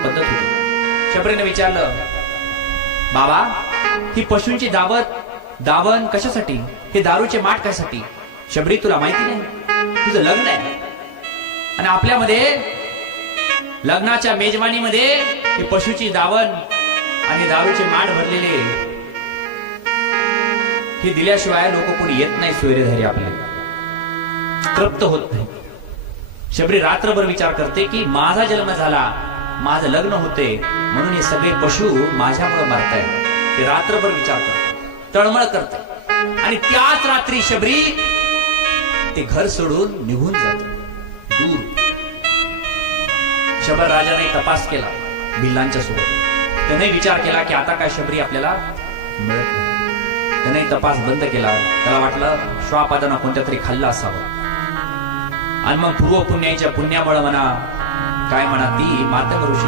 पद्धत होती. शबरीने विचारलं, बाबा ही पशूंची दावण कशासाठी, हे दारूचे माठ कशासाठी? शबरी, तुला माहिती नाही, तुझं लग्न आहे आणि आपल्यामध्ये लग्नाच्या मेजवानीमध्ये ही पशुची दावण आणि दारूचे माठ भरलेले हे दिल्याशिवाय लोक कोणी येत नाही. सोयरेधारी आपले तृप्त होत नाही. शबरी रात्रभर विचार करते की माझा जन्म झाला, माझं लग्न होते, म्हणून हे सगळे पशु माझ्यामुळे मरतायत. ते रात्रभर विचार करते, तळमळ करते आणि त्याच रात्री शबरी ते घर सोडून निघून जाते दूर. शबर राजाने तपास केला भिल्लांच्या सोबत. त्याने विचार केला की आता काय शबरी आपल्याला मिळत नाही. त्याने तपास बंद केला. त्याला वाटलं श्वापादाना कोणत्या तरी खाल्ला असावं आणि मग पूर्व पुण्याच्या पुण्यामुळे म्हणा काय म्हणा ती मातंग ऋषी